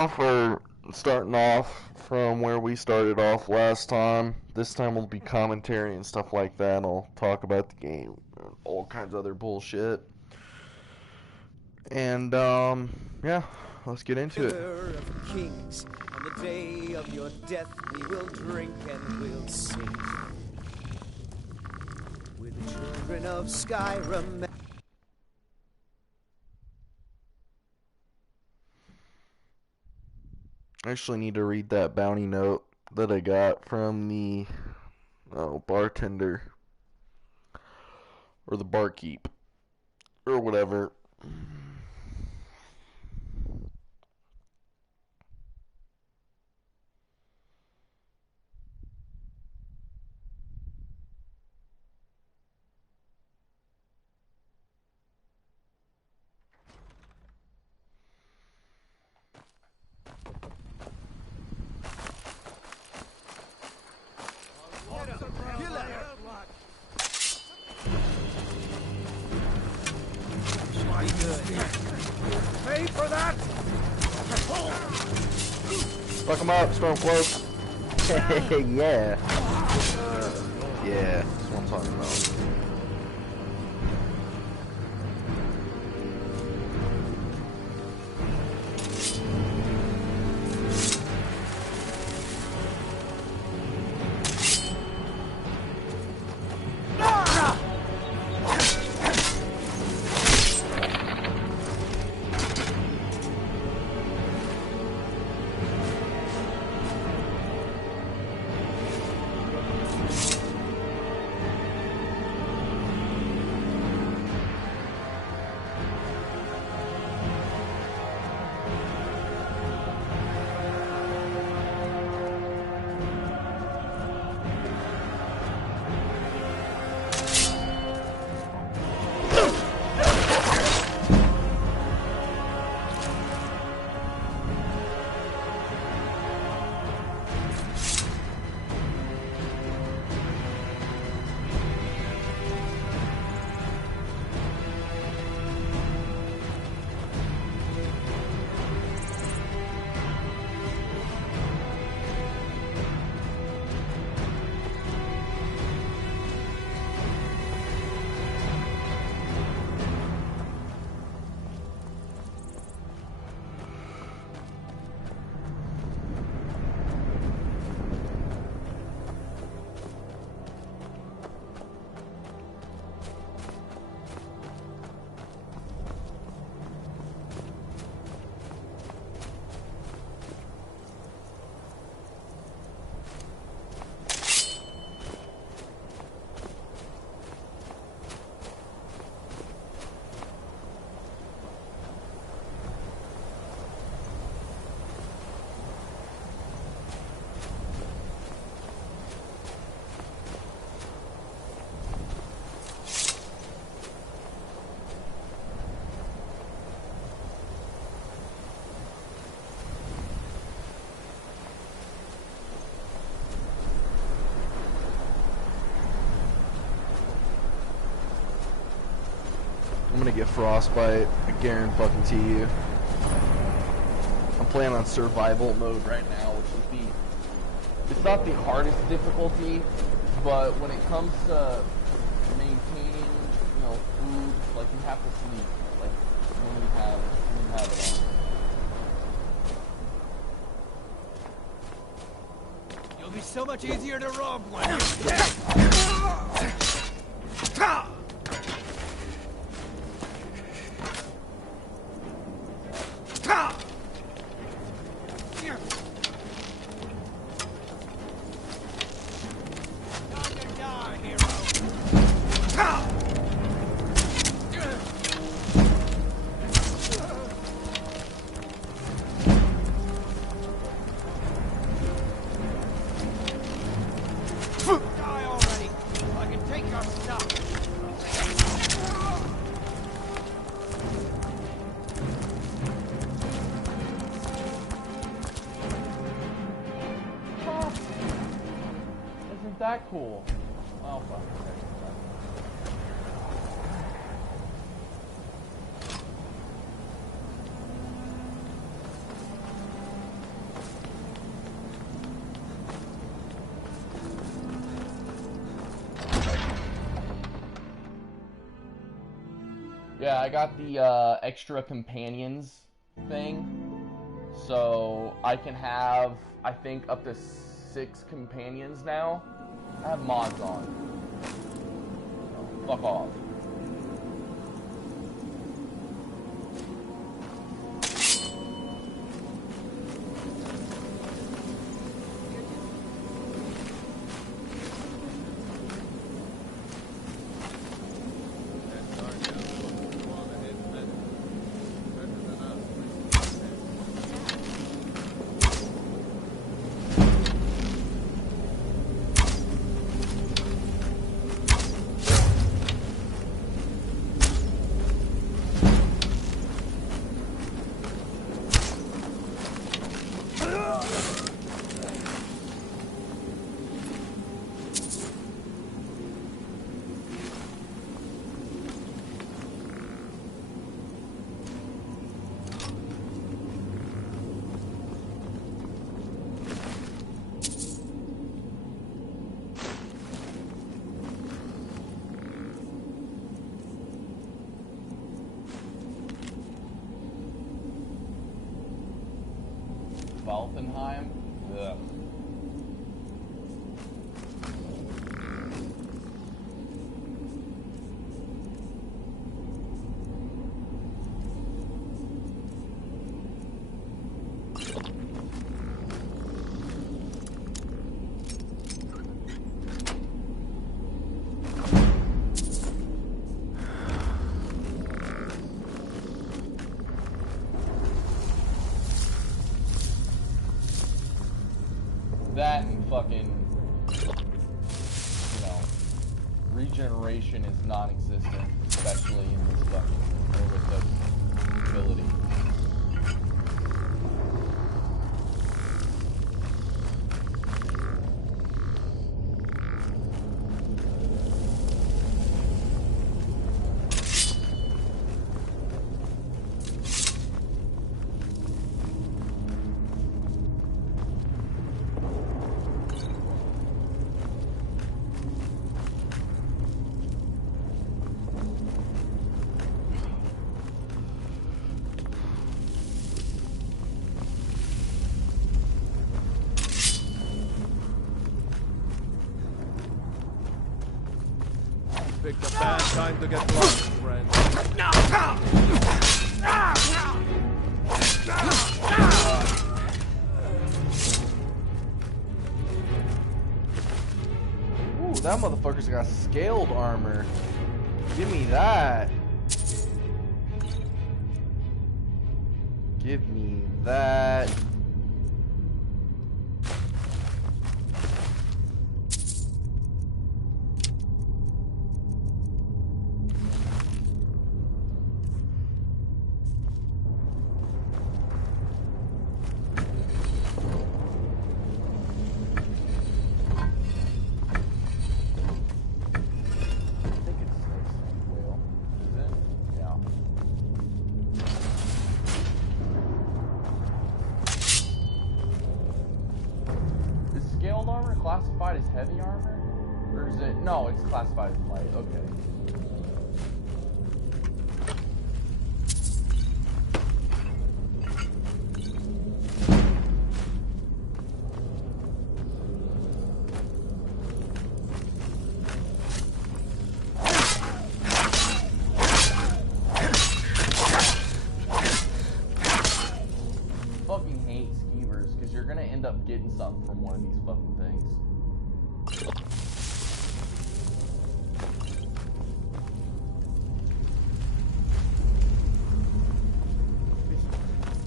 We're starting off from where we started off last time. This time will be commentary and stuff like that. I'll talk about the game and all kinds of other bullshit. And yeah, let's get into it. Of kings, on the day of your death, we will drink and we'll sing. We're the children of Skyrim. I actually need to read that bounty note that I got from the bartender or the barkeep or whatever. Pay for that! Fuck him up, Stormcloak. Yeah. Yeah, that's what I'm talking about. I'm gonna get frostbite. I guarantee you. I'm playing on survival mode right now, which is it's not the hardest difficulty, but when it comes to maintaining, food, like you have to sleep, like when you have it on. You'll be so much easier to rob when that cool? Oh, fuck. Yeah, I got the extra companions thing, so I can have, I think, up to 6 companions now. I have mods on. Fuck off. Valkenheim? Ugh. That and fucking, you know, regeneration is non-existent, especially in this fucking, or with the ability. Picked a bad time to get lost, friend. Ooh, that motherfucker's got scaled armor. Give me that. Give me that. Classified as heavy armor? Or is it? No, it's classified as light. Okay. Fucking hate skeevers because you're gonna end up getting something from one of these fucking things.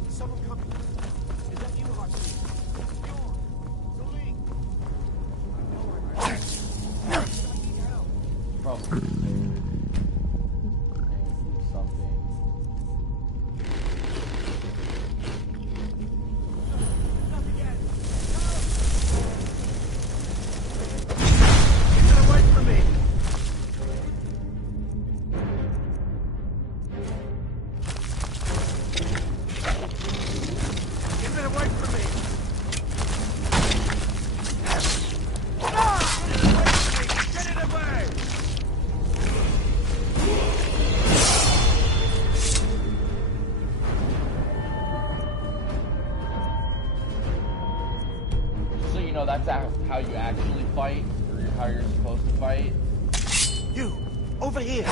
Someone coming. Is that you, Hachi? Probably something. No, that's how you actually fight, or how you're supposed to fight. You, over here.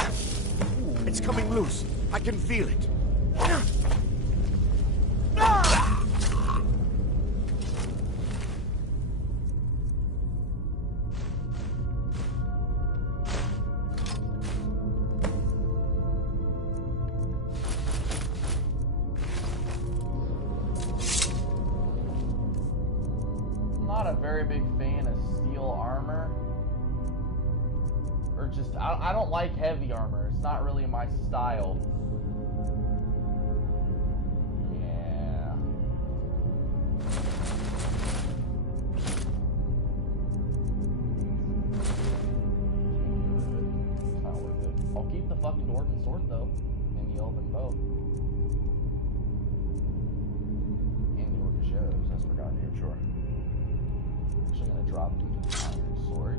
It's coming loose. I can feel it. Not a very big fan of steel armor. Or just, I don't like heavy armor. It's not really my style. Yeah. It's not worth it. I'll keep the fucking dwarven sword though. And the elven bow. And the orcish arrows, that's for goddamn sure. Actually gonna drop the iron sword.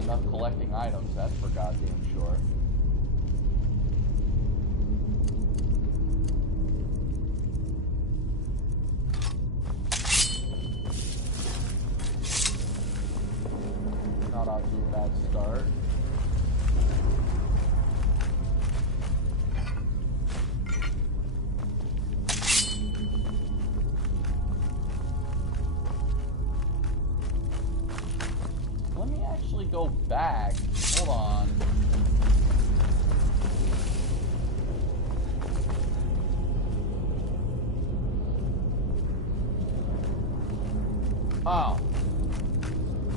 Enough collecting items, that's for goddamn sure. Not off to a bad start. Let me actually go back. Hold on. Oh.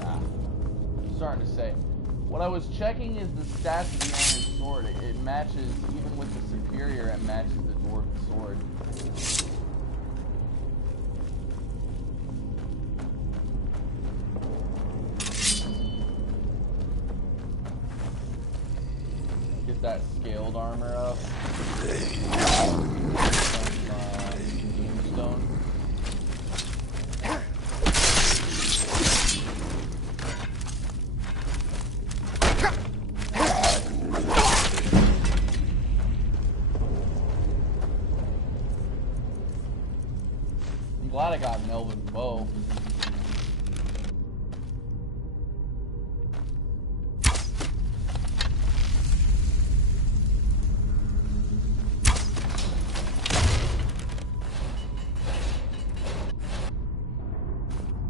Nah. Starting to say. What I was checking is the stats of the iron sword. It matches, even with the superior, it matches the dwarven sword. Get that scaled armor up. Stone. I'm glad I got an elven bow.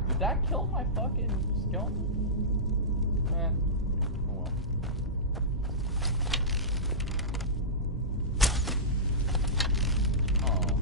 Did that kill my fucking skeleton? Eh. Oh well. Oh.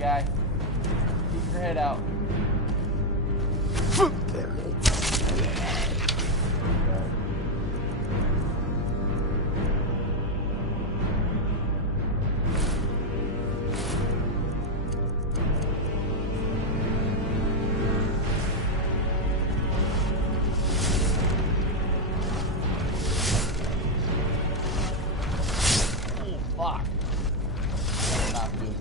Guy, keep your head out. Oh fuck! Not good.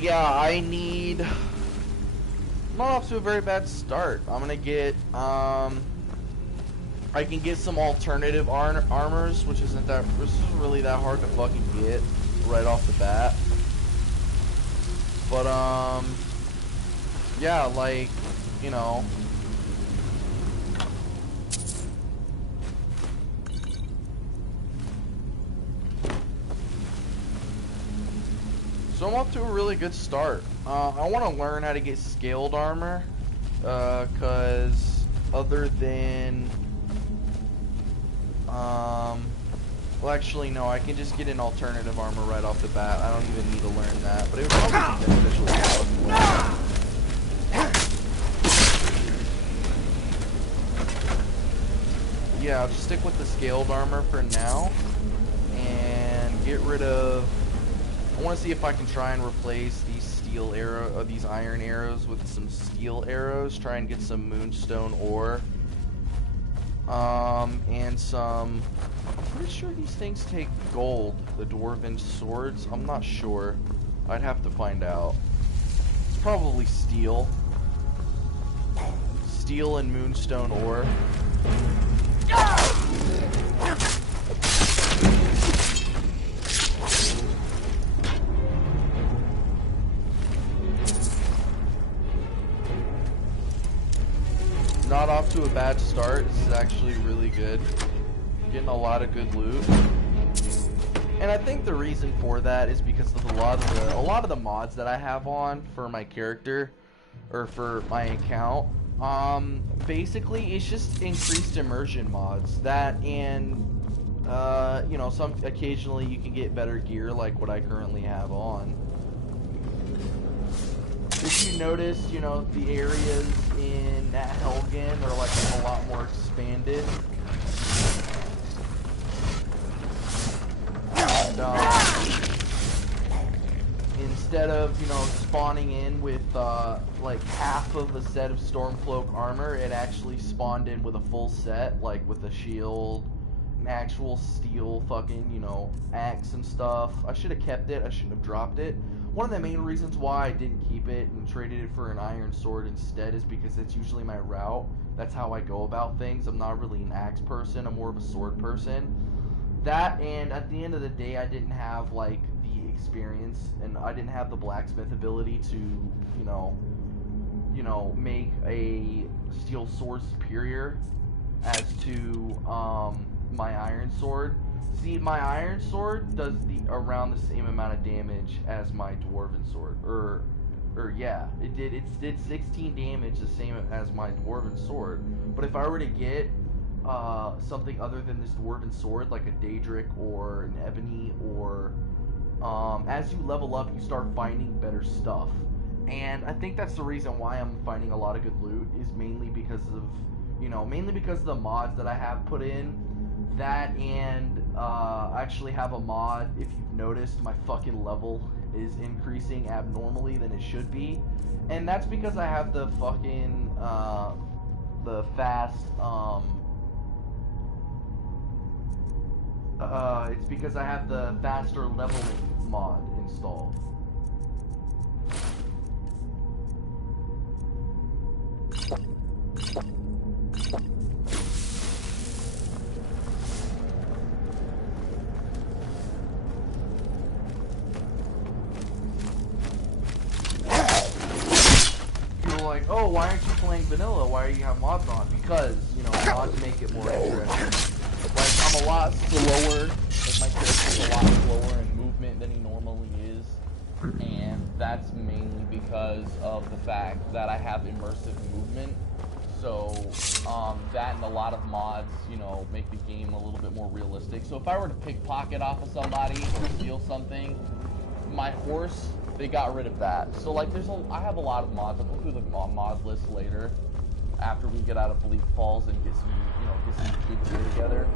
yeah, I need... I'm not off to a very bad start. I'm gonna get, I can get some alternative armors, which isn't really that hard to fucking get right off the bat. But, yeah, like, you know... So I'm off to a really good start. I want to learn how to get scaled armor, cause other than, well actually no, I can just get an alternative armor right off the bat. I don't even need to learn that, but it would probably be beneficial to learn. Yeah, I'll just stick with the scaled armor for now, and get rid of. I want to see if I can try and replace these these iron arrows with some steel arrows. Try and get some moonstone ore. And some... I'm pretty sure these things take gold, the dwarven swords. I'm not sure. I'd have to find out. It's probably steel. Steel and moonstone ore. Not off to a bad start. This is actually really good. Getting a lot of good loot. And I think the reason for that is because of a lot of the mods that I have on for my character or for my account. Basically it's just increased immersion mods. That and you know, occasionally you can get better gear like what I currently have on. If you notice, you know, the areas in that Helgen are like a lot more expanded. And, instead of, you know, spawning in with like half of a set of Stormcloak armor, it actually spawned in with a full set, like with a shield, an actual steel fucking, you know, axe and stuff. I should have kept it. I shouldn't have dropped it. One of the main reasons why I didn't keep it and traded it for an iron sword instead is because it's usually my route. That's how I go about things. I'm not really an axe person. I'm more of a sword person. That, and at the end of the day, I didn't have like the experience, and I didn't have the blacksmith ability to, you know, make a steel sword superior as to my iron sword. See, my iron sword does around the same amount of damage as my dwarven sword, or yeah, it did 16 damage, the same as my dwarven sword. But if I were to get something other than this dwarven sword, like a Daedric or an Ebony, or as you level up, you start finding better stuff. And I think that's the reason why I'm finding a lot of good loot, is mainly because of, you know, the mods that I have put in. That, and I actually have a mod, if you've noticed, my fucking level is increasing abnormally than it should be. And that's because I have the fucking, the fast, it's because I have the faster leveling mod installed. Like, oh, why aren't you playing vanilla? Why do you have mods on? Because, you know, mods make it more interesting. Like, I'm a lot slower, like my character's a lot slower in movement than he normally is, and that's mainly because of the fact that I have immersive movement. So, that and a lot of mods, you know, make the game a little bit more realistic. So if I were to pickpocket off of somebody or steal something, my horse, they got rid of that. So like I have a lot of mods. I'll go through the mod list later after we get out of Bleak Falls and get some, you know, get some good gear together.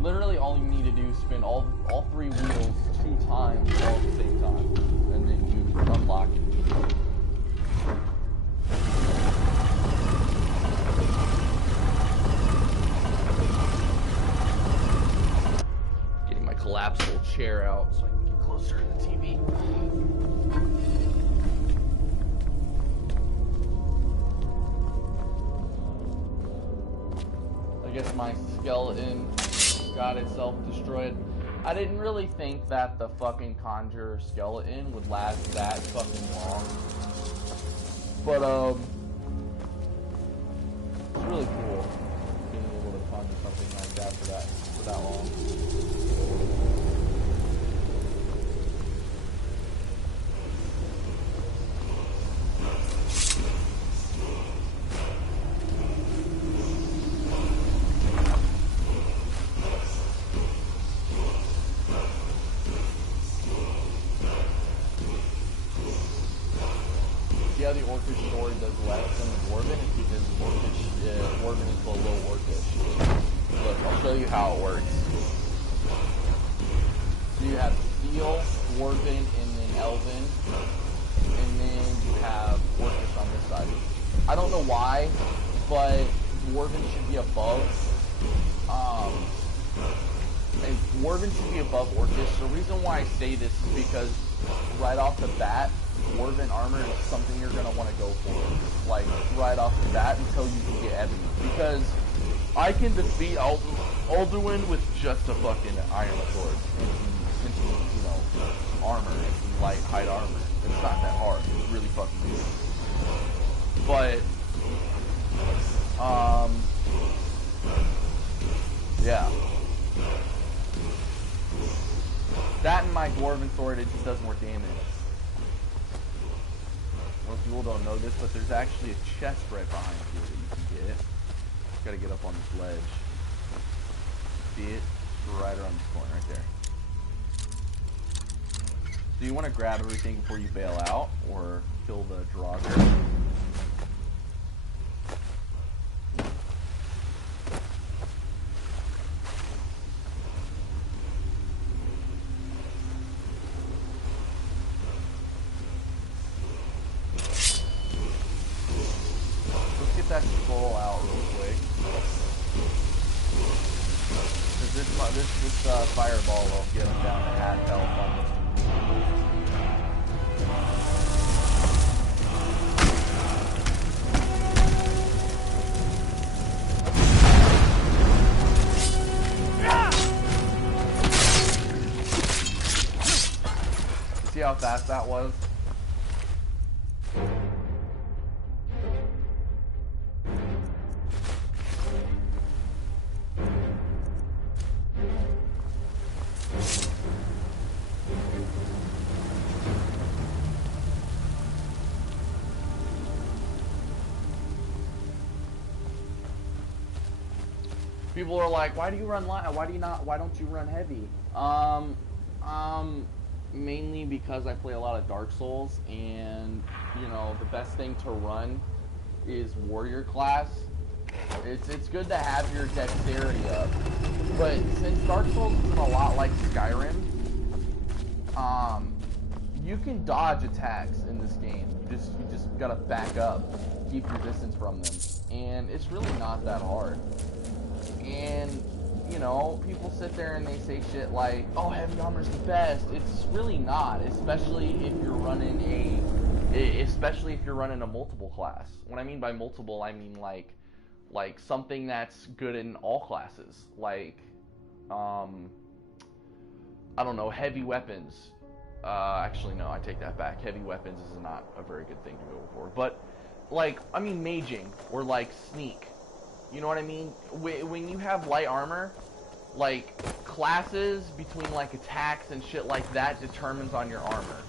Literally all you need to do is spin all 3 wheels 2 times all at the same time, and then you unlock it. Getting my collapsible chair out so I can get closer to the TV. I guess my skeleton got itself destroyed. I didn't really think that the fucking Conjurer skeleton would last that fucking long. But, it's really cool being able to conjure something like that for that long. Yeah, the Orcish story does less than the Dwarven is because Dwarven is below Orcish. Look, I'll show you how it works. So you have Steel, Dwarven, and then Elven, and then you have Orcish on this side. I don't know why, but Dwarven should be above. And Dwarven should be above Orcish. The reason why I say this is because right off the bat, Dwarven armor is something you're going to want to go for, like, right off the bat until you can get Ebony. Because I can defeat Alduin with just a fucking iron sword and some, you know, armor and some light hide armor. It's not that hard. It's really fucking easy. But, yeah. That and my Dwarven sword, it just does more damage. Most people don't know this, but there's actually a chest right behind here that you can get. Just gotta get up on this ledge. See it? It's right around this corner, right there. So you want to grab everything before you bail out, or kill the Draugr. That scroll out real quick. Cause this fireball will get him down to half health on this. See how fast that was? People are like, why do you run light? Why don't you run heavy? Mainly because I play a lot of Dark Souls, and you know, the best thing to run is warrior class. It's good to have your dexterity up, but since Dark Souls is a lot like Skyrim, you can dodge attacks in this game. You just gotta back up, keep your distance from them, and it's really not that hard. And, you know, people sit there and they say shit like, oh, heavy armor's the best. It's really not, especially if you're running a multiple class. What I mean by multiple, I mean like something that's good in all classes. Like, I don't know, heavy weapons. Actually, no, I take that back. Heavy weapons is not a very good thing to go for. But, like, I mean maging, or like sneak. You know what I mean? When you have light armor, like, classes between, like, attacks and shit like that determines on your armor.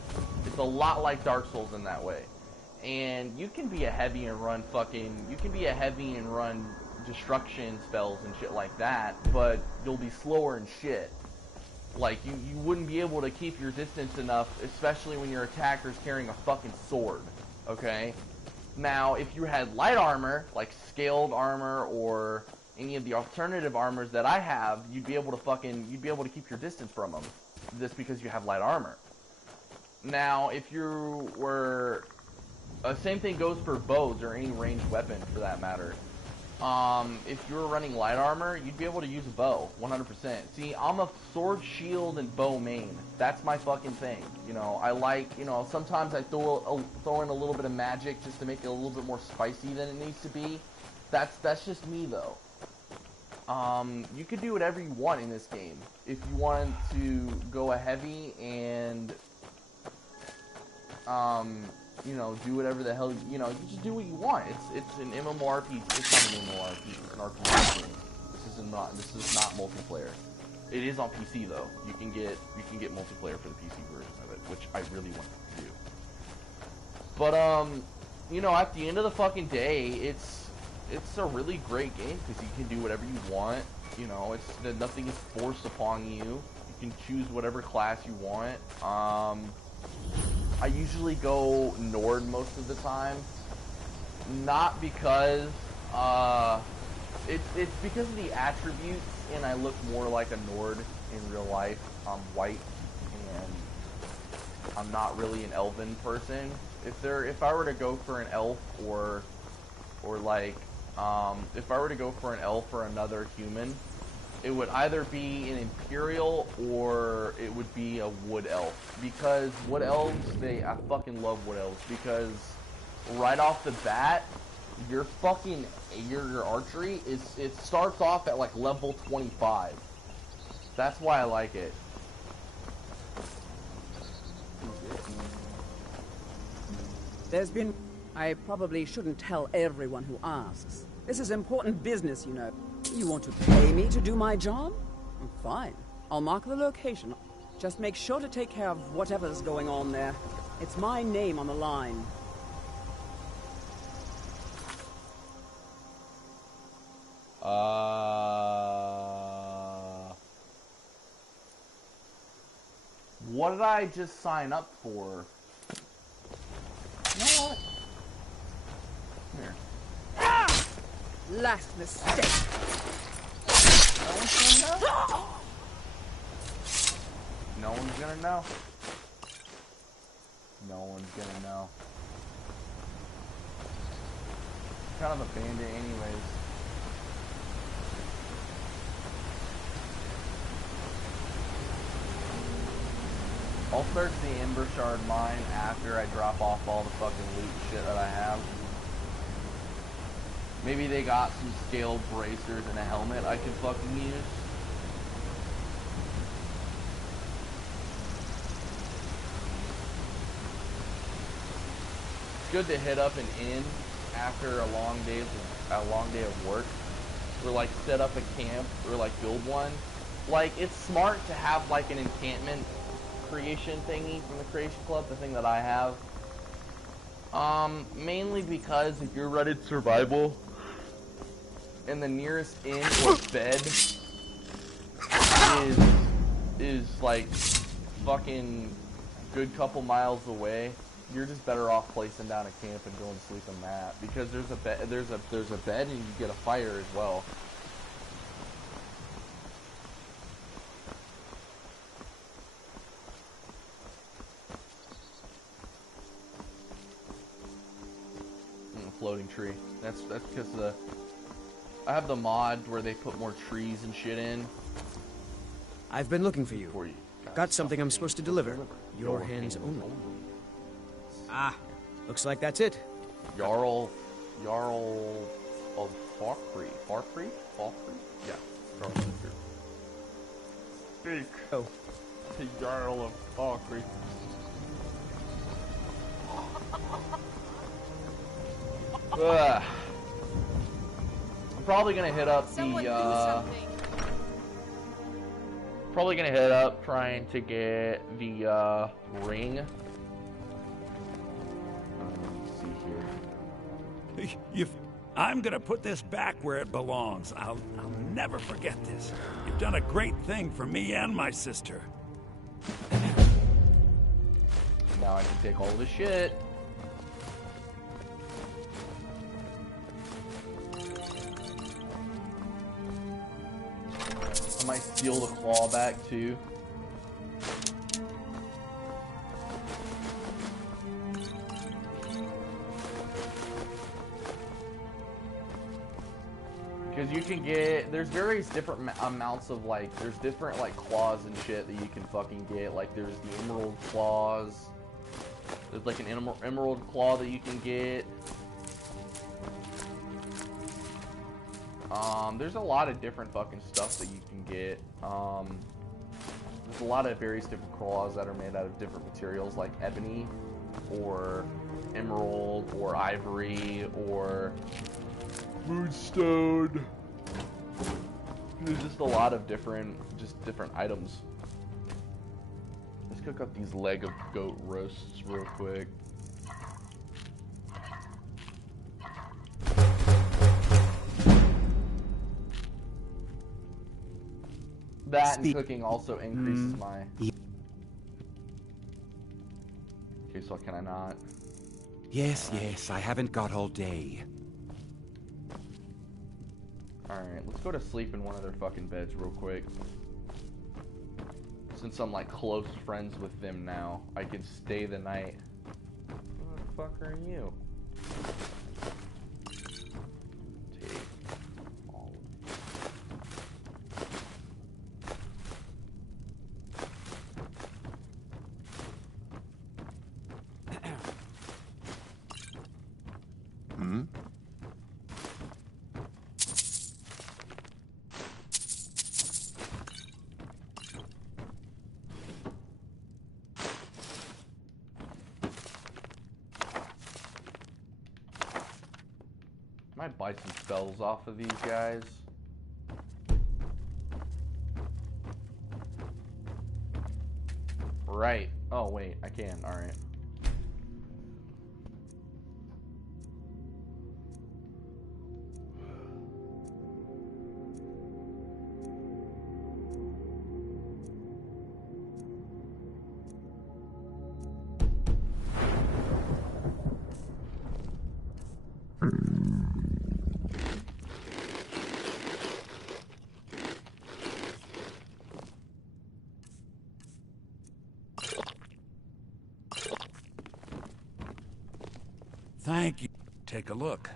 It's a lot like Dark Souls in that way. And you can be a heavy and run destruction spells and shit like that, but you'll be slower and shit. Like, you wouldn't be able to keep your distance enough, especially when your attacker's carrying a fucking sword, okay? Now, if you had light armor, like scaled armor or any of the alternative armors that I have, you'd be able to keep your distance from them, just because you have light armor. Now, if you were, same thing goes for bows or any ranged weapon for that matter. If you were running light armor, you'd be able to use a bow, 100%. See, I'm a sword, shield, and bow main. That's my fucking thing. You know, I like, you know, sometimes I throw in a little bit of magic just to make it a little bit more spicy than it needs to be. That's just me, though. You could do whatever you want in this game. If you wanted to go a heavy and, you know, do whatever the hell, you know, you just do what you want. It's an MMORPG. It's not an MMORPG. It's an RPG game. This is not multiplayer. It is on PC though. You can get multiplayer for the PC version of it, which I really want to do. But you know, at the end of the fucking day, it's a really great game because you can do whatever you want. You know, nothing is forced upon you. You can choose whatever class you want. I usually go Nord most of the time, not because it's because of the attributes, and I look more like a Nord in real life. I'm white, and I'm not really an elven person. If I were to go for an elf or like if I were to go for an elf or another human, it would either be an Imperial or it would be a Wood Elf. Because Wood Elves, I fucking love Wood Elves because right off the bat, your archery it starts off at like level 25. That's why I like it. I probably shouldn't tell everyone who asks. This is important business, you know. You want to pay me to do my job? Fine. I'll mark the location. Just make sure to take care of whatever's going on there. It's my name on the line. What did I just sign up for? You know what? Come here. Last mistake. No one's gonna know? No one's gonna know. No one's gonna know. Kind of a bandit anyways. I'll search the Ember Shard mine after I drop off all the fucking loot shit that I have. Maybe they got some scaled bracers and a helmet I could fucking use. It's good to hit up an inn after a long day of work. Or like set up a camp or like build one. Like it's smart to have like an encampment creation thingy from the Creation Club, the thing that I have. Mainly because if you're running survival and the nearest inn or bed is like fucking good couple miles away, you're just better off placing down a camp and going to sleep in that because there's a bed and you get a fire as well. Floating tree. That's because I have the mod where they put more trees and shit in. I've been looking for you. Got something I'm supposed to deliver. Your hands only. Ah, looks like that's it. Jarl of Falkreath. Falkreath? Yeah. Jarl of Speak. Oh. The Jarl of Falkreath. I'm probably gonna hit up probably gonna hit up trying to get the ring. Let's see here. I'm gonna put this back where it belongs. I'll never forget this. You've done a great thing for me and my sister. Now I can take all the shit. I might steal the claw back too. Because you can get, there's various different amounts of like, there's different like claws and shit that you can fucking get. Like there's the emerald claws. There's like an emerald claw that you can get. There's a lot of different fucking stuff that you can get. There's a lot of various different claws that are made out of different materials like ebony or emerald or ivory or moonstone. There's just a lot of different items. Let's cook up these leg of goat roasts real quick. That and cooking also increases my... Okay, so can I not? Yes, yes, I haven't got all day. Alright, let's go to sleep in one of their fucking beds real quick. Since I'm like close friends with them now, I can stay the night. Who the fuck are you? Take all of Hmm? Might buy some spells off of these guys. Right. Oh, wait. I can. Alright. Thank you. Take a look.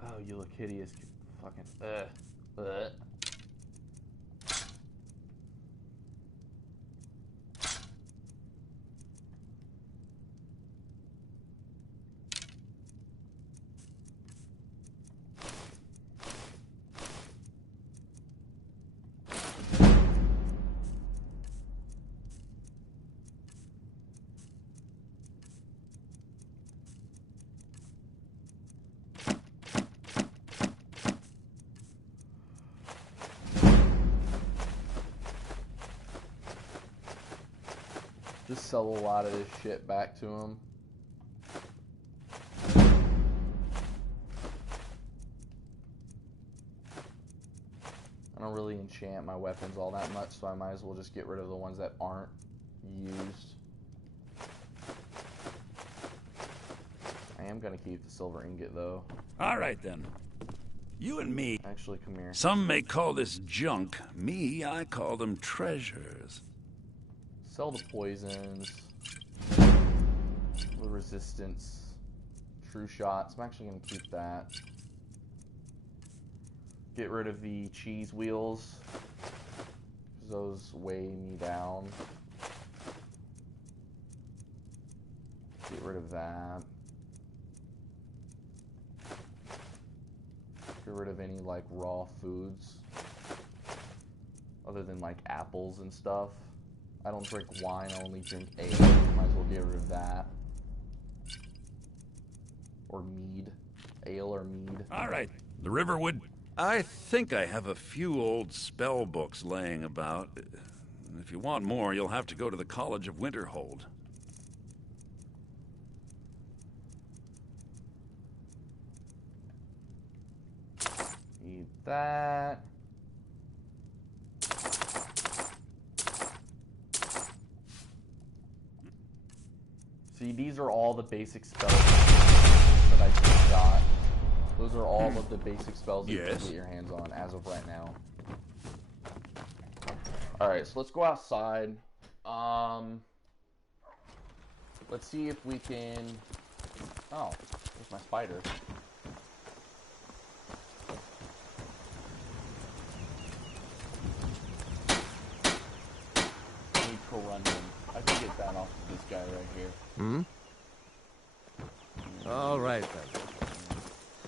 Oh, you look hideous. Fucking. Just sell a lot of this shit back to him. I don't really enchant my weapons all that much, so I might as well just get rid of the ones that aren't used. I am gonna keep the silver ingot though. All right then. You and me. Actually, come here. Some may call this junk. Me, I call them treasures. Sell the poisons, the resistance, true shots. I'm actually going to keep that. Get rid of the cheese wheels, because those weigh me down. Get rid of that. Get rid of any like raw foods, other than like apples and stuff. I don't drink wine, I only drink ale. Might as well get rid of that. Or mead. Ale or mead. All right. The Riverwood. I think I have a few old spell books laying about. If you want more, you'll have to go to the College of Winterhold. Eat that. See, these are all the basic spells that I just got. Those are all of the basic spells that you can get your hands on as of right now. Alright, so let's go outside. Let's see if we can... Oh, there's my spider. I need corundum. I can get that off of this guy right here. Hmm? All right, then.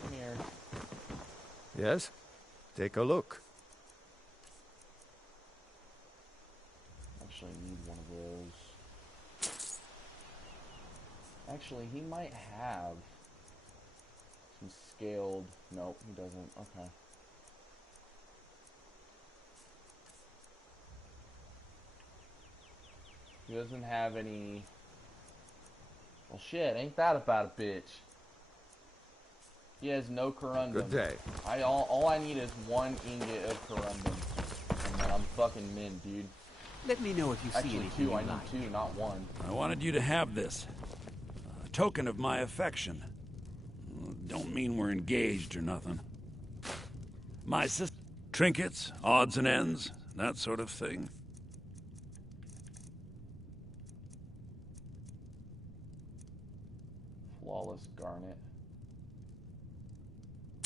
Come here. Yes? Take a look. Actually, I need one of those. Actually, he might have some scaled... Nope, he doesn't. Okay. He doesn't have any... Well, shit, ain't that about a bitch? He has no corundum. Good day. All I need is 1 ingot of corundum. And then I'm fucking min, dude. Let me know if you see Actually, anything 2. you I need like. 2, not 1. I wanted you to have this. A token of my affection. Don't mean we're engaged or nothing. My sister... Trinkets, odds and ends, that sort of thing. Flawless garnet.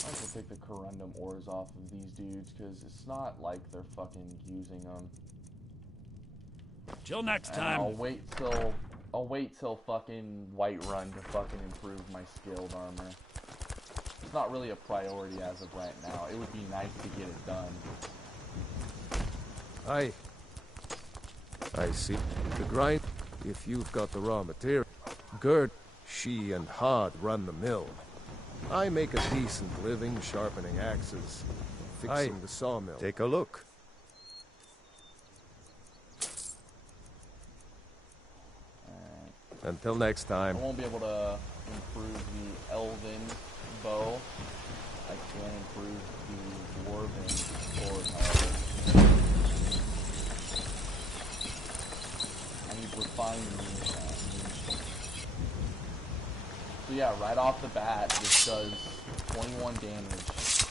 I have to take the corundum ores off of these dudes, because it's not like they're fucking using them. Till next And time. I'll wait till fucking Whiterun to fucking improve my skilled armor. It's not really a priority as of right now. It would be nice to get it done. I see. The grind, if you've got the raw material. Gert, she and Hod run the mill. I make a decent living sharpening axes, fixing the sawmill. Take a look. Until next time. I won't be able to improve the elven bow. I can improve the dwarven sword, however. I need refined meat. So yeah, right off the bat, this does 21 damage.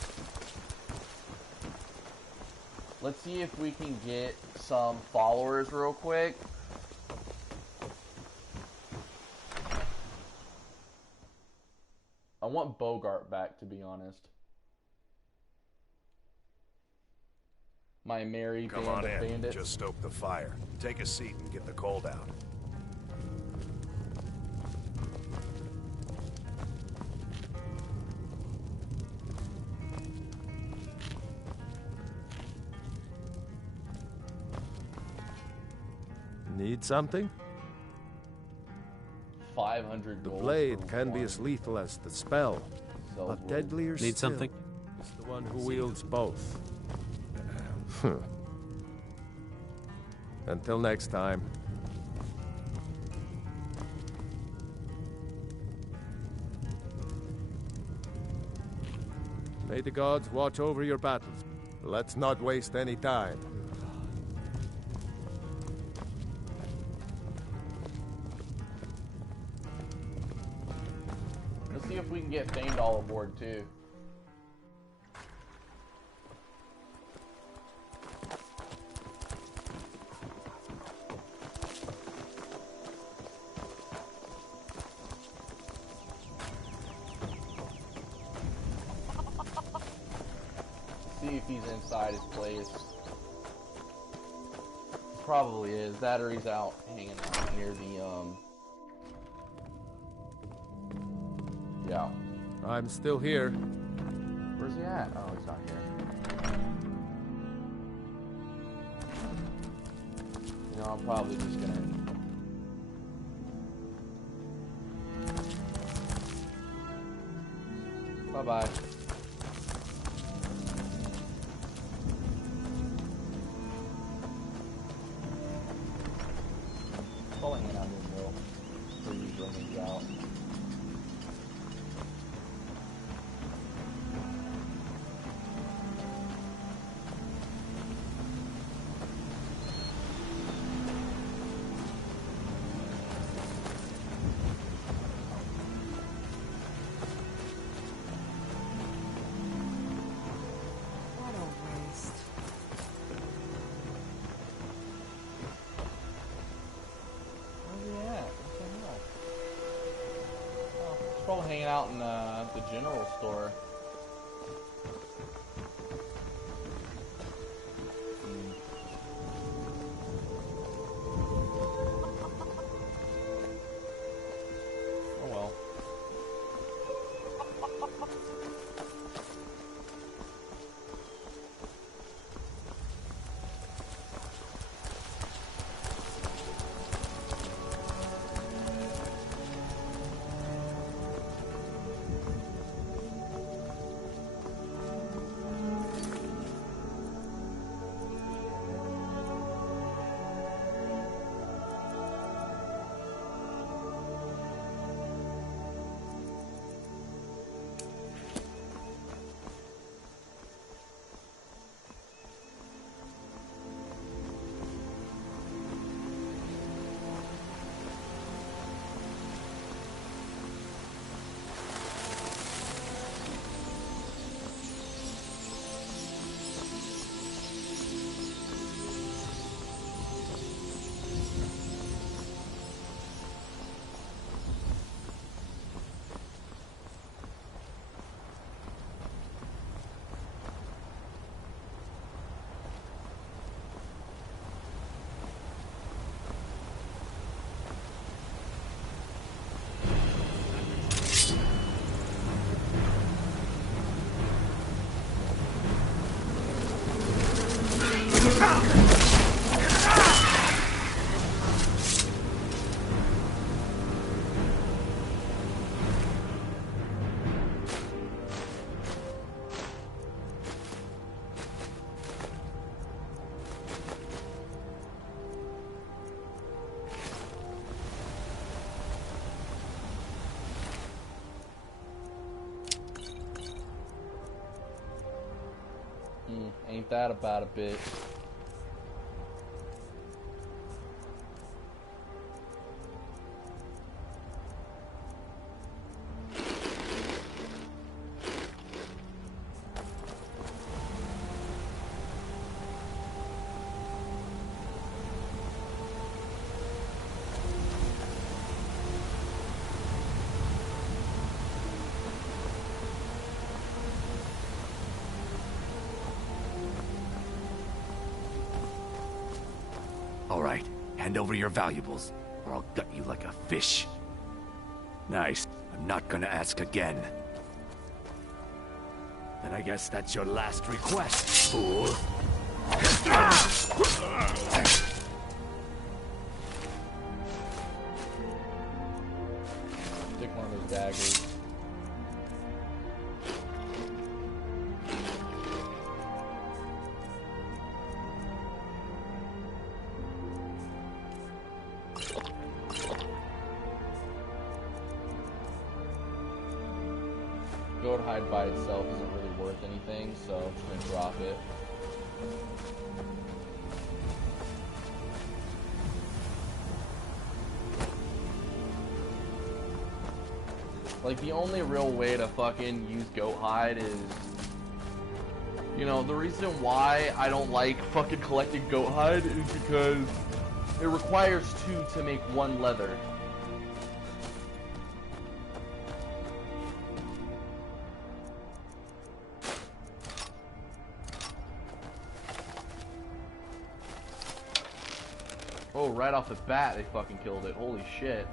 Let's see if we can get some followers real quick. I want Bogart back, to be honest. My merry Come band on of in. bandits. Just stoke the fire. Take a seat and get the cold out. Need something? 500 The gold blade for can be one. as lethal as the spell, Sells but wood. deadlier Need still something? is the one who wields both. Until next time. May the gods watch over your battles. Let's not waste any time. Let's see if we can get Faendal aboard too. See if he's inside his place. Probably is. That or he's out hanging out near the Yeah. I'm still here. Where's he at? Oh, he's not here. You know, I'm probably just gonna... Bye-bye. Probably hang out in the middle. So you bring these out. hanging out in the general store. Oh well. Ain't that about a bitch? All right, hand over your valuables, or I'll gut you like a fish. Nice. I'm not gonna ask again. Then I guess that's your last request, fool. Stick one of those daggers. Goat hide by itself isn't really worth anything, so I'm just gonna drop it. Like, the only real way to fucking use goat hide is, you know, the reason why I don't like fucking collecting goat hide is because it requires 2 to make 1 leather. Oh, right off the bat, they fucking killed it. Holy shit.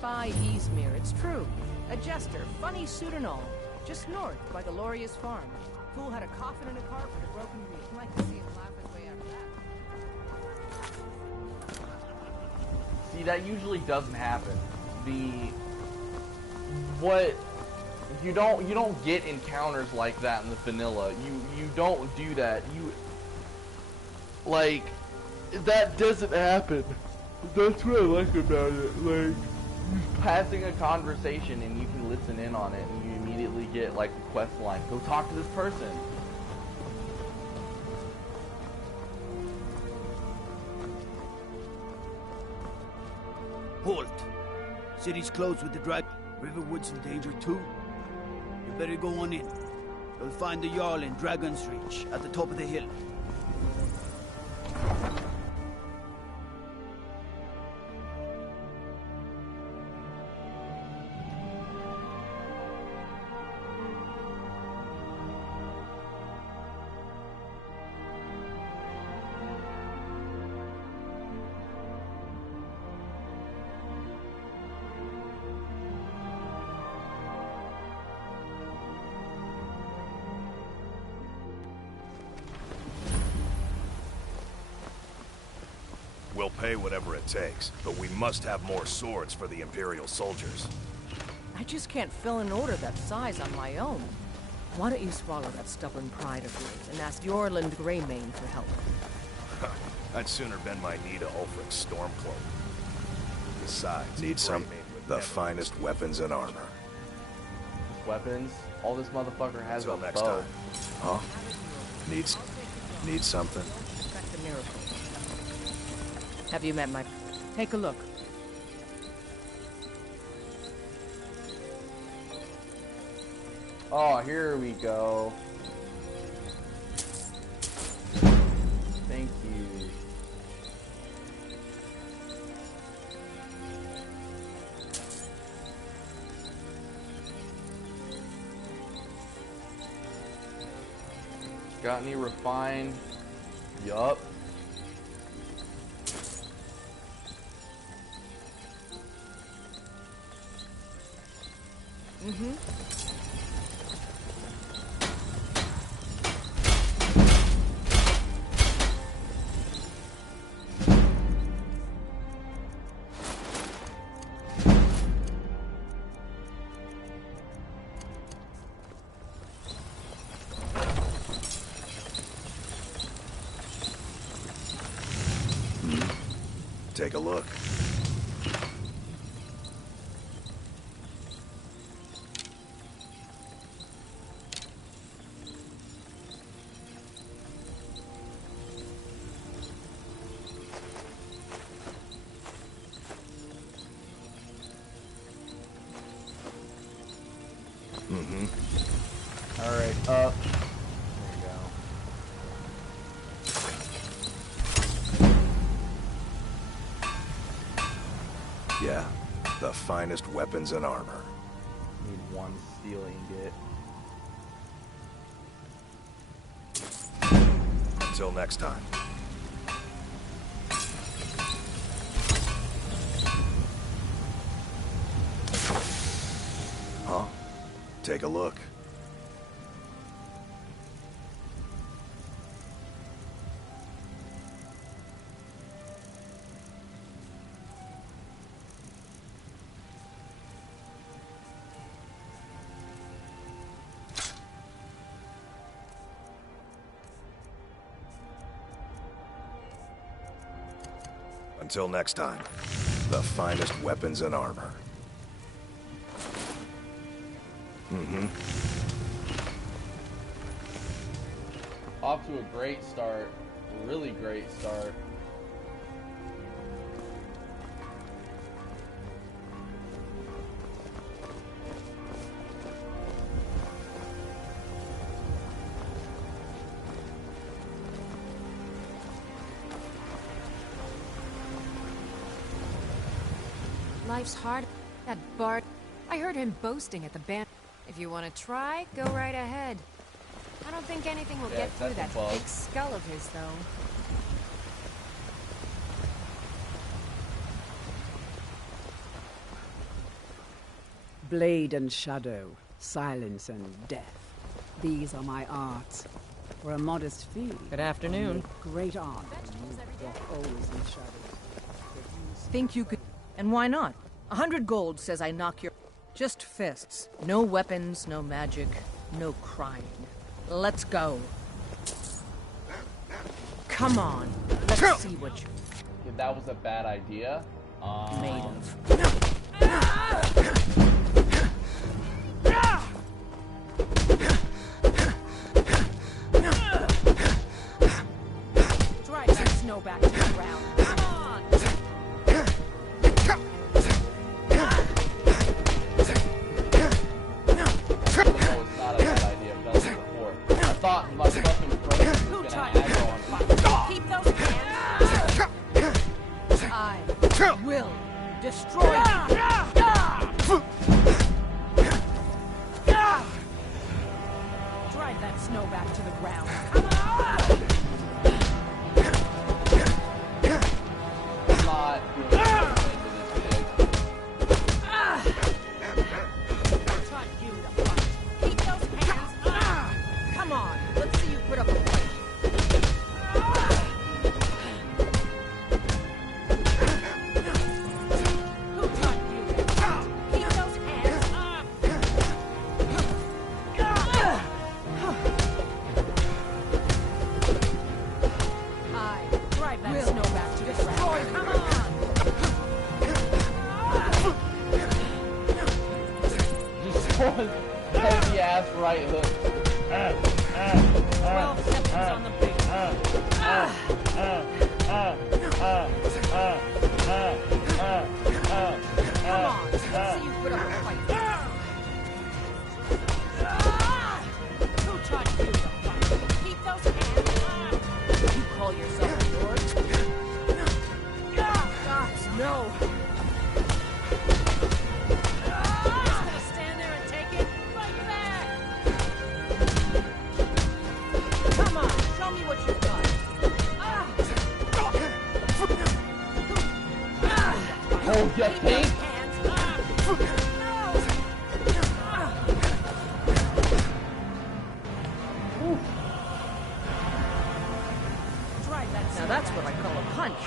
By Easmere, it's true. A jester, funny suit and all. Just north, by Galoria's farm. Fool had a coffin and a cart with a broken reed. I'd like to see him laugh his way out of that. See, that usually doesn't happen. be what you don't get encounters like that in the vanilla. You don't do that. You like that doesn't happen. That's what I like about it. Like passing a conversation and you can listen in on it and you immediately get like a quest line. Go talk to this person. Halt! City's closed with the drag. Riverwood's in danger too. You better go on in. You'll find the Jarl in Dragon's Reach, at the top of the hill. We'll pay whatever it takes, but we must have more swords for the Imperial soldiers. I just can't fill an order that size on my own. Why don't you swallow that stubborn pride of yours and ask Yorland Greymane for help? I'd sooner bend my knee to Ulfric's Stormcloak. Besides, need some the finest weapons and armor. Weapons? All this motherfucker has is a next bow. time. Huh? Need something? Expect a miracle. Have you met my... Take a look. Oh, here we go. Thank you. Got any refined? Yup. Mm-hmm. Take a look. All right, up. Yeah, the finest weapons and armor. Need one steel ingot. Until next time. Huh? Take a look. Until next time, the finest weapons and armor. Off to a great start. Really great start. Life's hard. That Bart. I heard him boasting at the band. If you want to try, go right ahead. I don't think anything will get through that big skull of his, though. Blade and shadow, silence and death. These are my arts. For a modest fee. Good afternoon. Great art. Walk always in shadow. Think you could... And why not? 100 gold says I knock your... Just fists. No weapons, no magic, no crying. Let's go. Come on. Let's see what you're If that was a bad idea. made of. Drive some snow back to the ground. Come on! No, it's not a bad idea. I've done it before. I thought my fucking friend was gonna aggro on me. Keep those hands. I will destroy you. Drive that snow back to the ground. Come on! I'm not doing anything Taught you to fight. Keep those hands up. Come on, let's see you put up a fight. Who taught you to fight? Keep those hands up. I drive that snow back to the ground. Come on! Just one heavy ass right hook. 12 seconds on the big Come on, let's see you put up a fight. Who taught you to fight? Keep those hands up. You call yourself a lord? Gods, no. Just gonna stand there and take it? Fight back! Come on, show me what you've got. Oh, you think? Hands up! Now that's what I call a punch.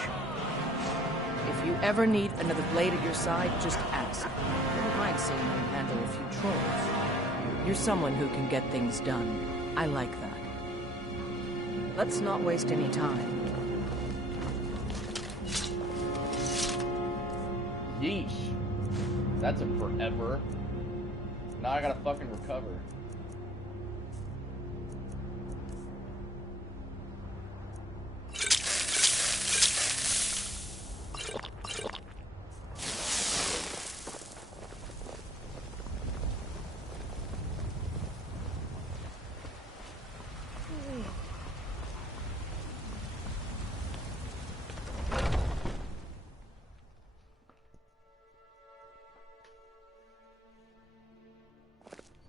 If you ever need another blade at your side, just ask. I don't mind seeing you handle a few trolls. You're someone who can get things done. I like that. Let's not waste any time. Yeesh. That's a forever. Now I gotta fucking recover.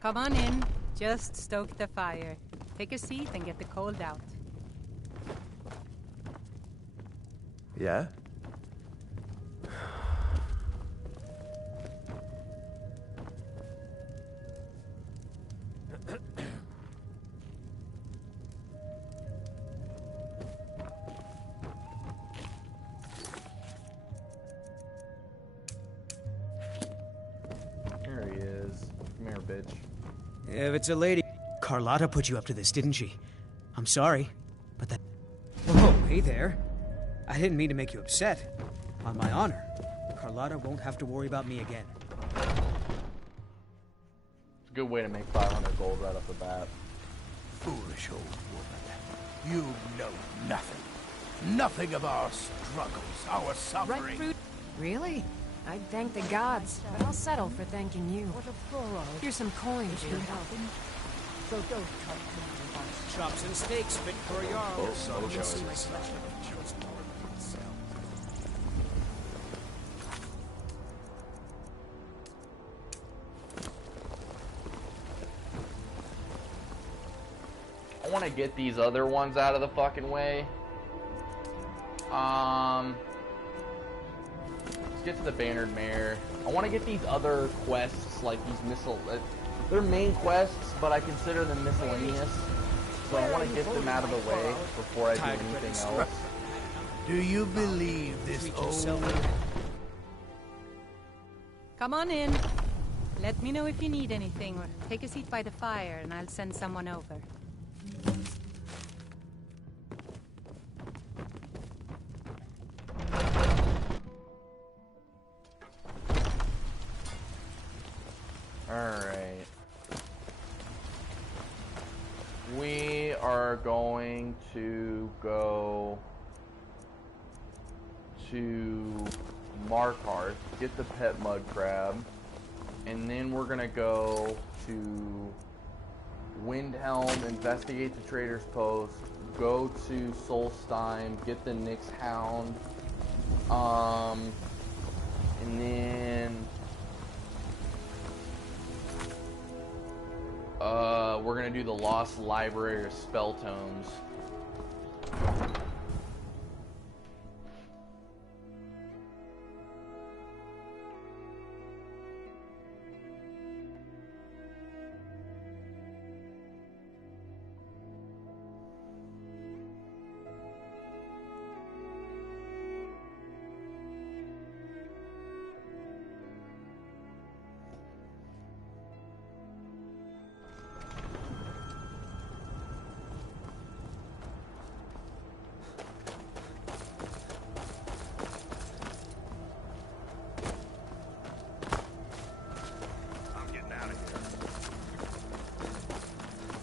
Come on in. Just stoke the fire. Take a seat and get the cold out. Yeah? There he is. Come here, bitch. If it's a lady... Carlotta put you up to this, didn't she? I'm sorry, but that... Whoa, hey there. I didn't mean to make you upset. On my honor, Carlotta won't have to worry about me again. It's a good way to make 500 gold right off the bat. Foolish old woman. You know nothing. Nothing of our struggles, our suffering. Right fruit? Really? I'd thank the gods, but I'll settle for thanking you. Here's some coin for your help. So don't talk to me. Chops and steaks fit for a yarl. I want to get these other ones out of the fucking way. Let's get to the Bannered Mare. I want to get these other quests, like these missile... they're main quests, but I consider them miscellaneous. So I want to get them out of the way before I do anything else. Do you believe this old... Come on in. Let me know if you need anything, or take a seat by the fire and I'll send someone over. Alright. We are going to go to Markarth, get the pet mud crab, and then we're gonna go to Windhelm, investigate the trader's post, go to Solstheim, get the Nyx Hound, and then we're gonna do the Lost Library of Spell Tomes.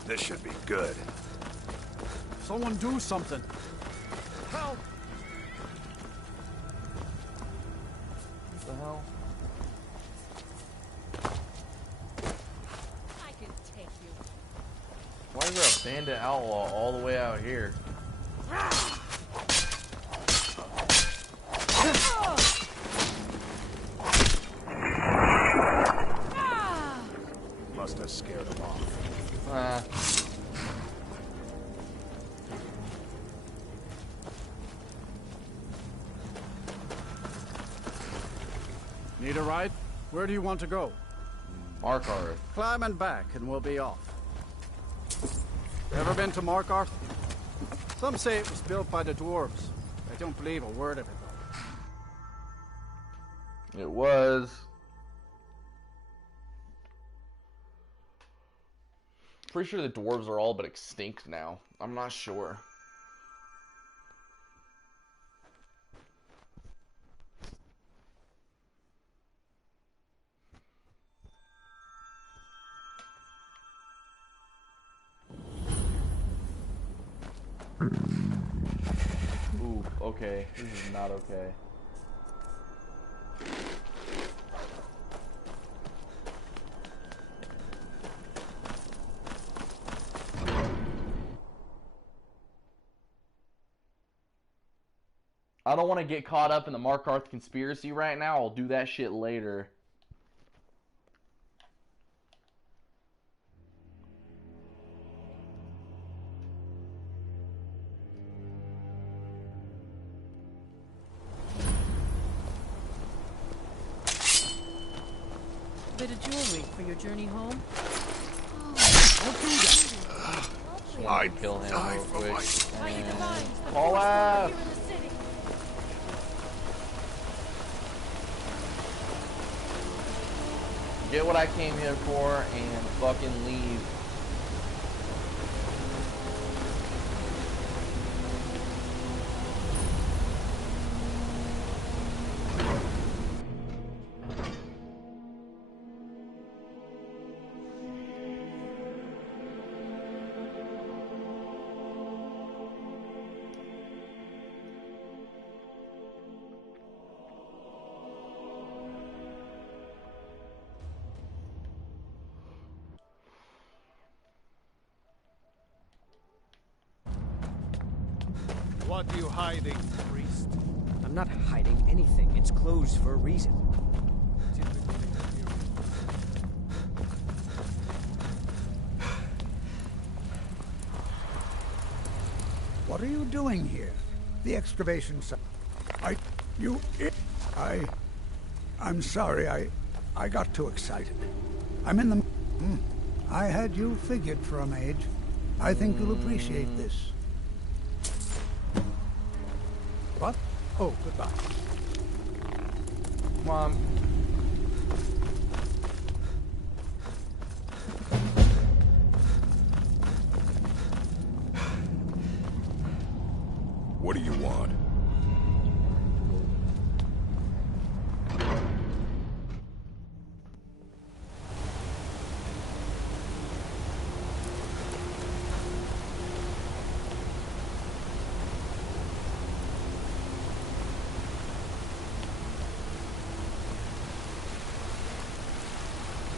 This should be good. Someone do something. Help! What the hell? I can take you. Why is there a bandit outlaw all the way out here? Must have scared him off. Need a ride? Where do you want to go? Markarth. Climb and back and we'll be off. Ever been to Markarth? Some say it was built by the dwarves. I don't believe a word of it, though. It was. Pretty sure the dwarves are all but extinct now. I'm not sure. Ooh, okay. This is not okay. I don't want to get caught up in the Markarth conspiracy right now. I'll do that shit later. Bit of jewelry for your journey home? I'd kill him real quick. And haul ass! Get what I came here for and fucking leave. What are you hiding, priest? I'm not hiding anything. It's closed for a reason. What are you doing here? The excavation site. I'm sorry, I got too excited. I'm in the... I had you figured for a mage. I think you'll appreciate this. What? Oh, goodbye. Come on. What do you want?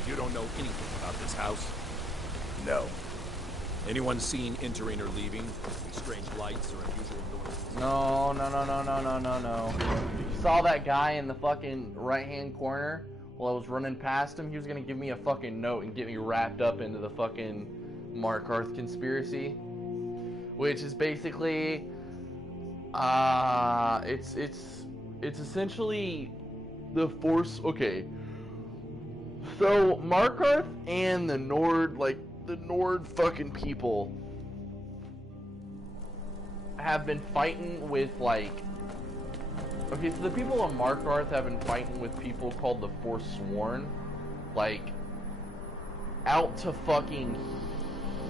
You don't know anything about this house? No. Anyone seen entering or leaving? Any strange lights or unusual noises? No. You saw that guy in the fucking right-hand corner while I was running past him? He was gonna give me a fucking note and get me wrapped up into the fucking Markarth conspiracy. Which is basically... It's essentially the Force... Okay. So, Markarth and the Nord, like, the Nord fucking people have been fighting with, like... Okay, so the people of Markarth have been fighting with people called the Forsworn. Like, out to fucking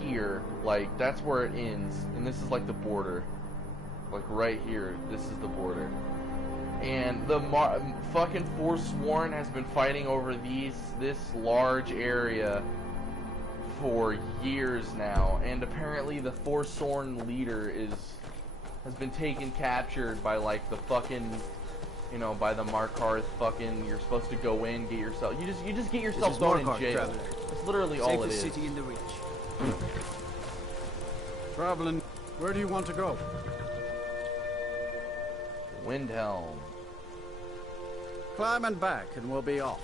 here. Like, that's where it ends. And this is, like, the border. Like, right here. This is the border. And the fucking Forsworn has been fighting over this large area for years now, and apparently the Forsworn leader has been captured by like the fucking, you know, by the Markarth fucking. You're supposed to go in, get yourself. You just get yourself thrown in jail. Traveler. That's literally all it is. Safest city in the Reach. Traveling, where do you want to go? Windhelm. Climb and back, and we'll be off.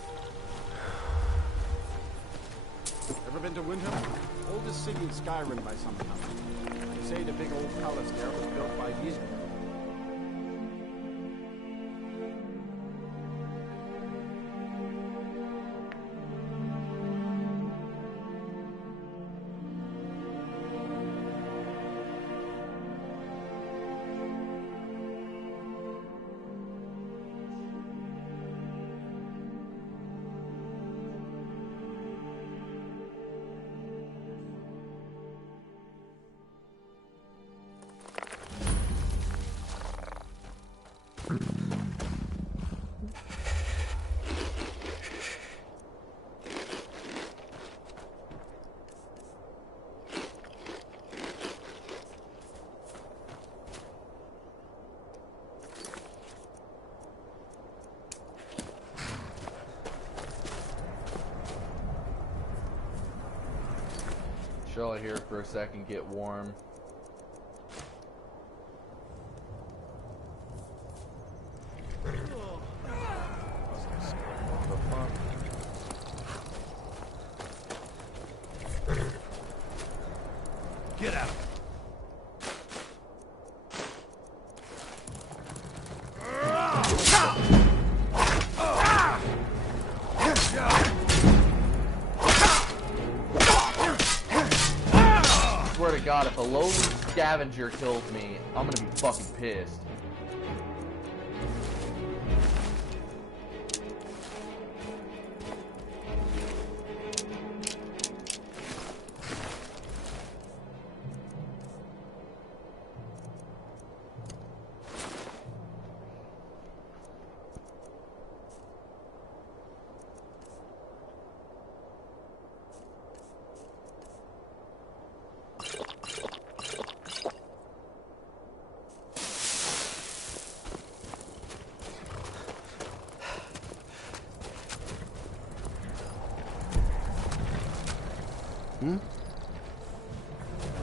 Ever been to Windhelm? Oldest city in Skyrim by some count. They say the big old palace there was built by these. Chill out here for a second, get warm. Get out. I swear to God, if a lowly scavenger kills me, I'm gonna be fucking pissed.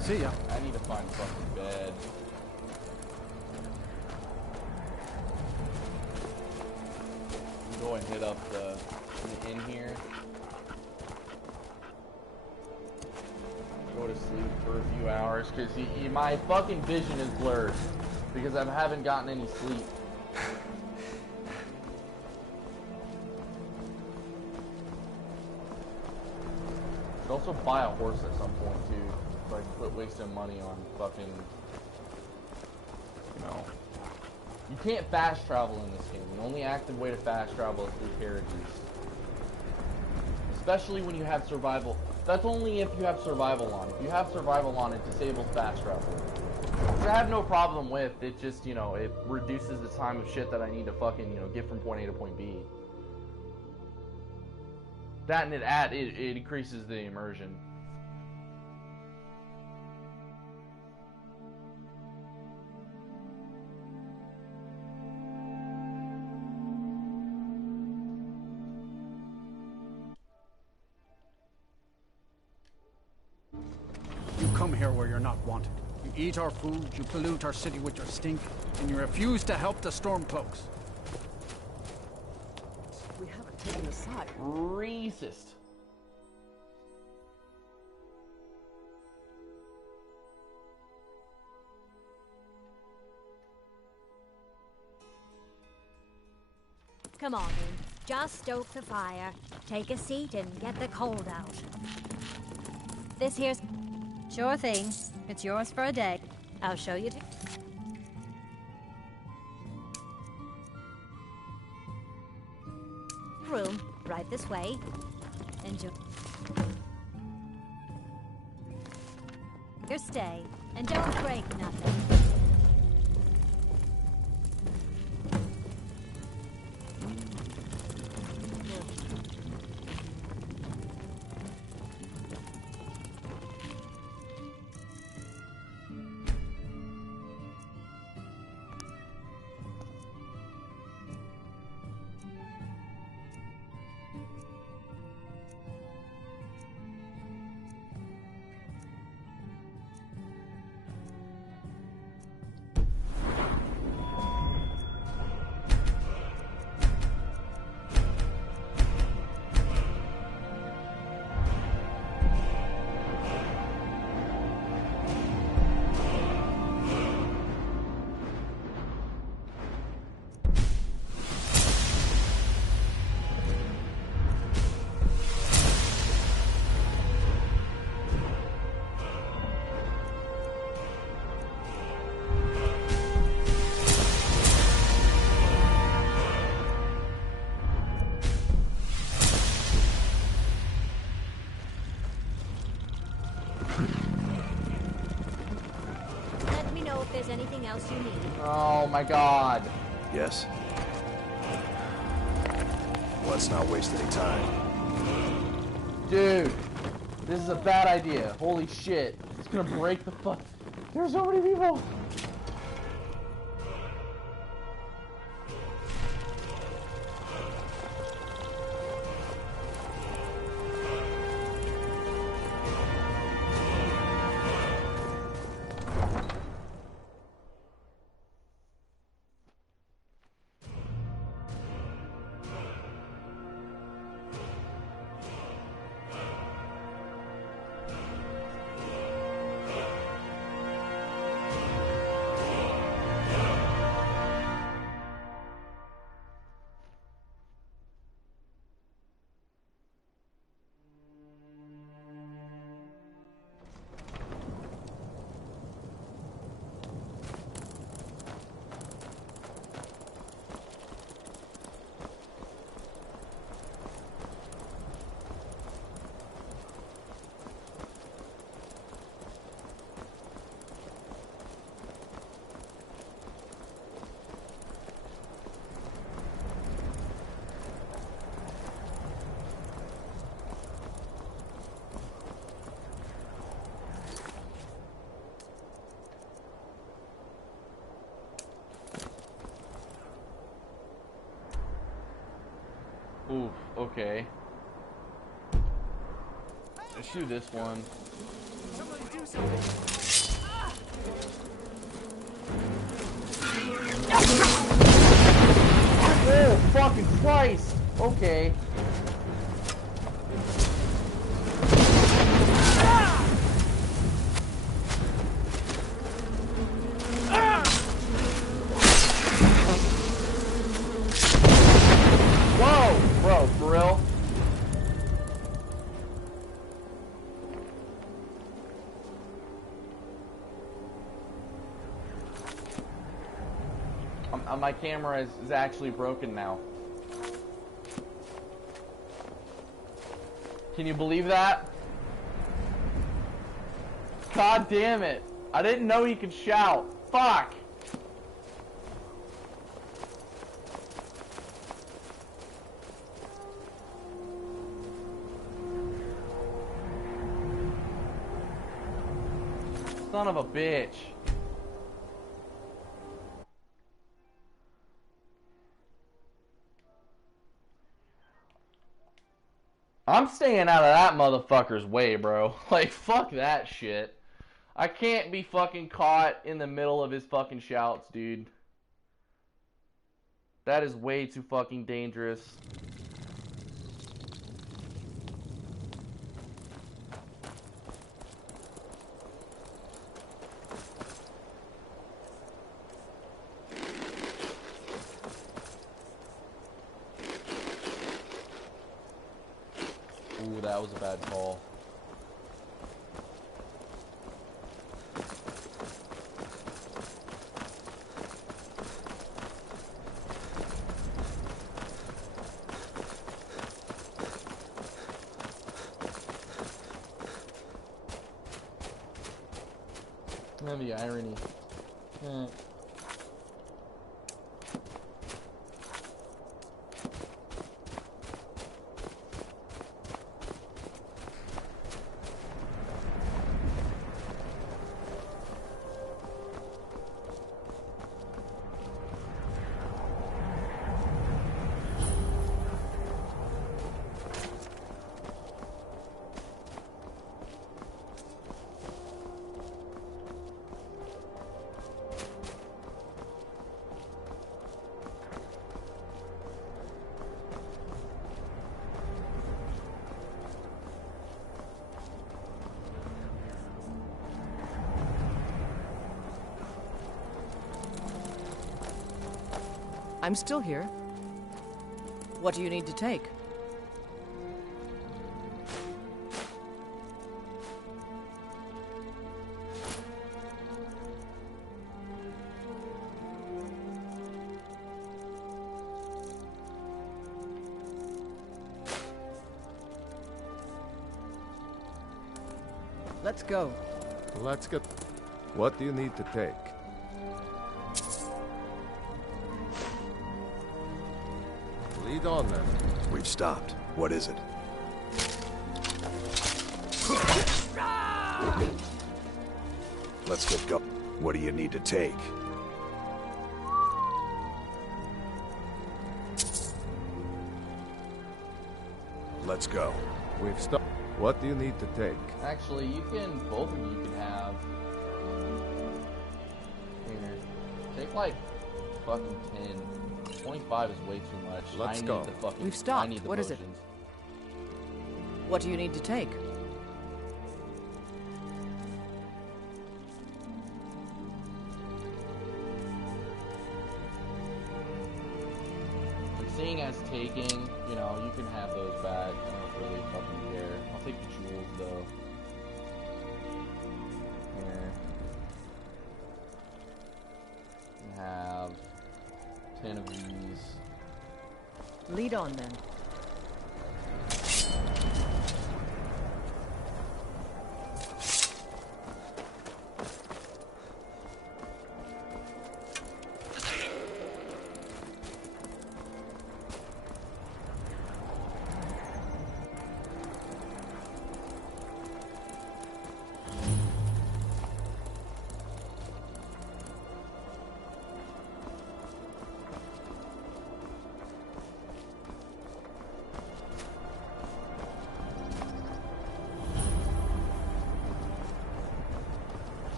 See ya. I need to find a fucking bed. Go and hit up the inn here. Go to sleep for a few hours because my fucking vision is blurred because I haven't gotten any sleep. Should also buy a horse at some point too. So I can quit wasting money on fucking, you know. You can't fast travel in this game. The only active way to fast travel is through carriages. especially when you have survival. That's only if you have survival on. If you have survival on, it disables fast travel. Which I have no problem with. It just, you know, it reduces the time of shit that I need to fucking, you know, get from point A to point B. That and it increases the immersion. You come here where you're not wanted. You eat our food, you pollute our city with your stink, and you refuse to help the Stormcloaks. We haven't taken a side. Racist. Come on, then. Just stoke the fire, take a seat, and get the cold out. This here's... Sure thing. It's yours for a day. I'll show you. Room, right this way. Enjoy your stay, and don't break nothing. Let me know if there's anything else you need. Oh my god. Yes. Let's not waste any time. Dude, this is a bad idea. Holy shit. It's gonna break the fuck. There's so many people. Oof, okay. Let's do this one. Somebody do something. Oh, fucking Christ! Okay. Whoa, bro, for real? My camera is actually broken now. Can you believe that? God damn it. I didn't know he could shout. Fuck. Son of a bitch. I'm staying out of that motherfucker's way, bro. Like, fuck that shit. I can't be fucking caught in the middle of his fucking shouts, dude. That is way too fucking dangerous. Ooh, that was a bad call. The irony. I'm still here. What do you need to take? Let's go. Let's get... What do you need to take? Lead on, then. We've stopped. What is it? Let's get going. What do you need to take? Let's go. We've stopped. What do you need to take? Actually, you can, both of you can have. Here. Take like fucking 10. 25 is way too much. Let's go. We've stopped. What is it? What do you need to take? Seeing as taking, you know, you can have those back. I don't really fucking care. I'll take the jewels though. Here. You have 10 of these. Lead on then.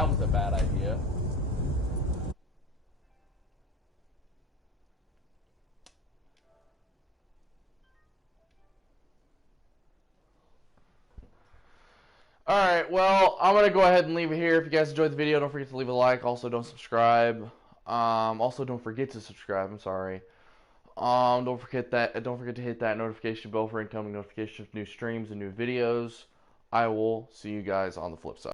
that was a bad idea. Alright, well, I'm going to go ahead and leave it here. If you guys enjoyed the video, don't forget to leave a like. Also, don't subscribe. Also, don't forget to subscribe. I'm sorry. Don't forget to hit that notification bell for incoming notifications of new streams and new videos. I will see you guys on the flip side.